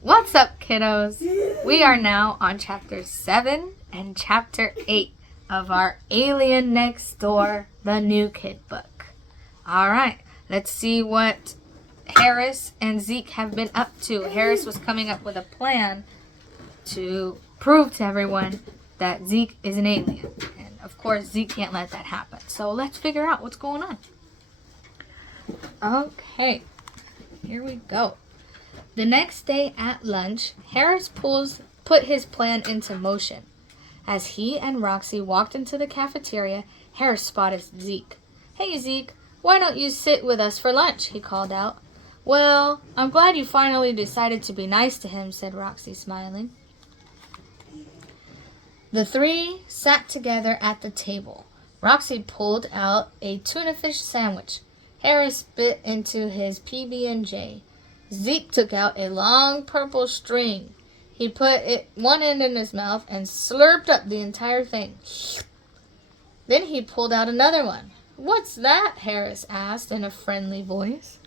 What's up, kiddos? We are now on chapter 7 and chapter 8 of our Alien Next Door, the New Kid book. Alright, let's see what Harris and Zeke have been up to. Harris was coming up with a plan to prove to everyone that Zeke is an alien. And of course, Zeke can't let that happen. So let's figure out what's going on. Okay, here we go. The next day at lunch, Harris put his plan into motion. As he and Roxy walked into the cafeteria, Harris spotted Zeke. "Hey, Zeke, why don't you sit with us for lunch?" he called out. "Well, I'm glad you finally decided to be nice to him," said Roxy, smiling. The three sat together at the table. Roxy pulled out a tuna fish sandwich. Harris bit into his PB&J. Zeke took out a long purple string. He put one end in his mouth and slurped up the entire thing. Then he pulled out another one. "What's that?" Harris asked in a friendly voice.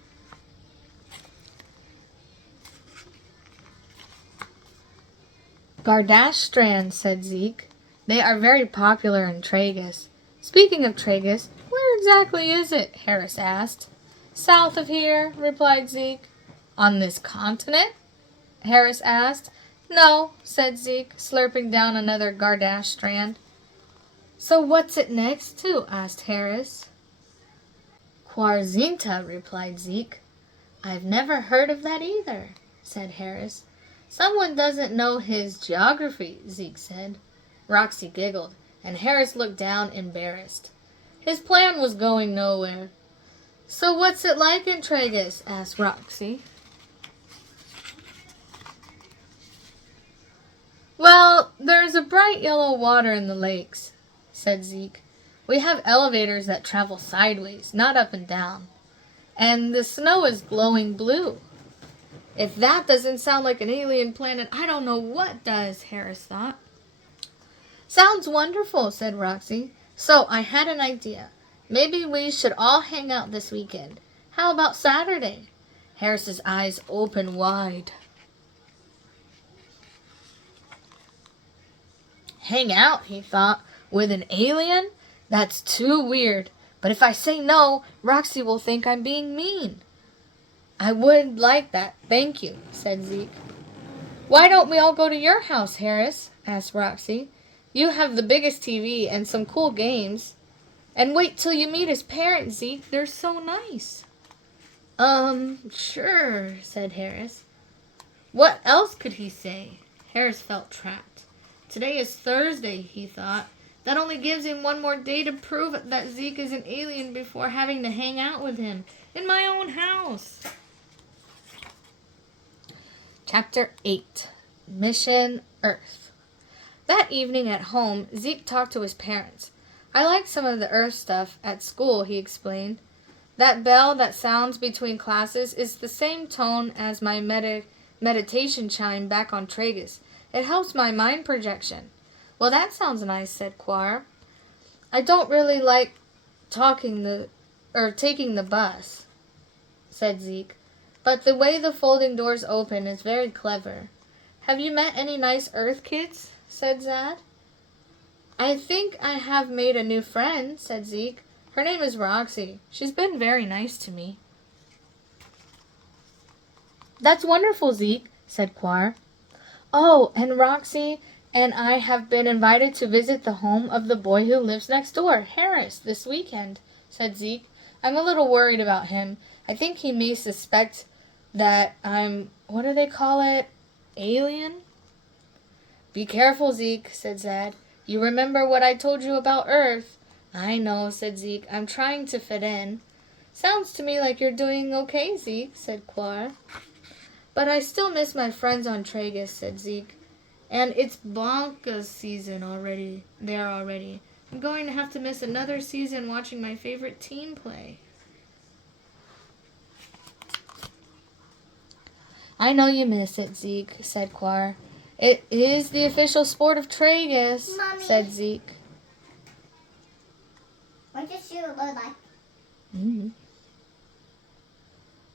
"Gardash strands," said Zeke. "They are very popular in Tragus." "Speaking of Tragus, where exactly is it?" Harris asked. "South of here," replied Zeke. "On this continent?" Harris asked. "No," said Zeke, slurping down another Gardash strand. "So what's it next to?" asked Harris. "Quarzinta," replied Zeke. "I've never heard of that either," said Harris. "Someone doesn't know his geography," Zeke said. Roxy giggled, and Harris looked down embarrassed. His plan was going nowhere. "So what's it like in Tragus?" asked Roxy. "Well, there's a bright yellow water in the lakes," said Zeke. "We have elevators that travel sideways, not up and down. And the snow is glowing blue." "If that doesn't sound like an alien planet, I don't know what does," Harris thought. "Sounds wonderful," said Roxy. "So I had an idea. Maybe we should all hang out this weekend. How about Saturday?" Harris's eyes opened wide. "Hang out," he thought, "with an alien? That's too weird. But if I say no, Roxy will think I'm being mean." "I would like that, thank you," said Zeke. "Why don't we all go to your house, Harris?" asked Roxy. "You have the biggest TV and some cool games. And wait till you meet his parents, Zeke. They're so nice." Sure," said Harris. What else could he say? Harris felt trapped. Today is Thursday, he thought. That only gives him one more day to prove that Zeke is an alien before having to hang out with him in my own house. Chapter 8, Mission Earth. That evening at home, Zeke talked to his parents. "I like some of the Earth stuff at school," he explained. "That bell that sounds between classes is the same tone as my meditation chime back on Tragus. It helps my mind projection." "Well, that sounds nice," said Quar. "I don't really like taking the bus," said Zeke. "But the way the folding doors open is very clever." "Have you met any nice Earth kids?" said Zad. "I think I have made a new friend," said Zeke. "Her name is Roxy. She's been very nice to me." "That's wonderful, Zeke," said Quar. "Oh, and Roxy and I have been invited to visit the home of the boy who lives next door, Harris, this weekend," said Zeke. "I'm a little worried about him. I think he may suspect that I'm, what do they call it, alien?" "Be careful, Zeke," said Zad. "You remember what I told you about Earth?" "I know," said Zeke. "I'm trying to fit in." "Sounds to me like you're doing okay, Zeke," said Quar. "But I still miss my friends on Tragus," said Zeke. "And it's Bonka's season there already. I'm going to have to miss another season watching my favorite team play." "I know you miss it, Zeke," said Quar. "It is the official sport of Tragus," Mommy. said Zeke. What does you look like? Mm-hmm.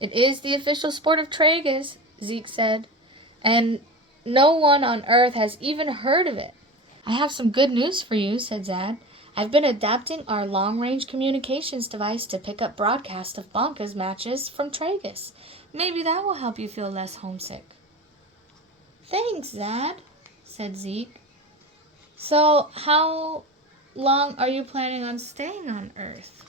"It is the official sport of Tragus," Zeke said. and no one on Earth has even heard of it. I have some good news for you, said Zad. I've been adapting our long-range communications device to pick up broadcasts of Bonka's matches from Tragus. Maybe that will help you feel less homesick. Thanks, Zad, said Zeke. So, how long are you planning on staying on Earth?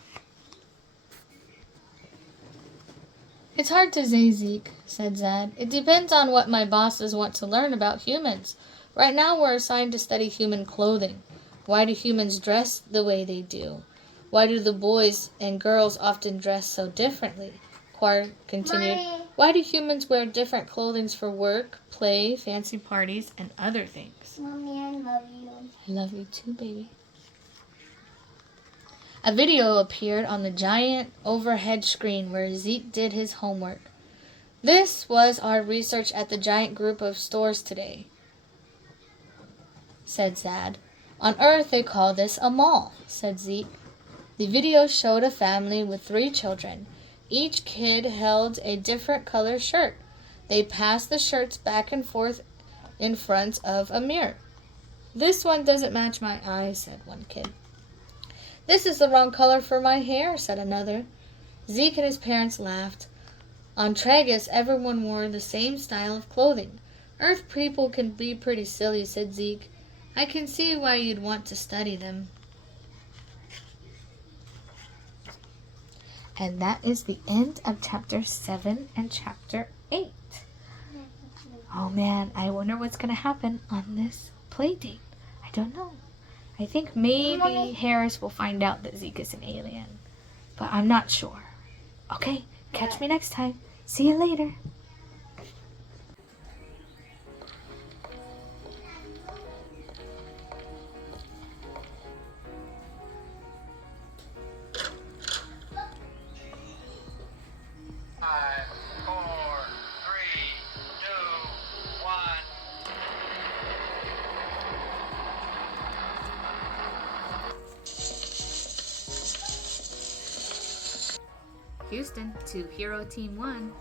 It's hard to say, Zeke, said Zad. It depends on what my bosses want to learn about humans. Right now we're assigned to study human clothing. Why do humans dress the way they do? Why do the boys and girls often dress so differently? Quark continued. Mommy. Why do humans wear different clothing for work, play, fancy parties, and other things? Mommy, I love you. I love you too, baby. A video appeared on the giant overhead screen where Zeke did his homework. This was our research at the giant group of stores today, said Zad. On Earth they call this a mall, said Zeke. The video showed a family with 3 children. Each kid held a different color shirt. They passed the shirts back and forth in front of a mirror. This one doesn't match my eyes, said one kid. This is the wrong color for my hair, said another. Zeke and his parents laughed. On Tragus, everyone wore the same style of clothing. Earth people can be pretty silly, said Zeke. I can see why you'd want to study them. And that is the end of chapter 7 and chapter 8. Oh man, I wonder what's going to happen on this play date. I don't know. I think maybe Harris will find out that Zeke is an alien. But I'm not sure. Okay, catch me next time. See you later. Houston to Hero Team 1.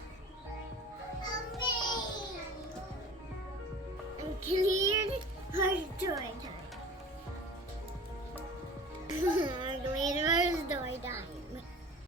I'm cleared for story time. I'm cleared for story time.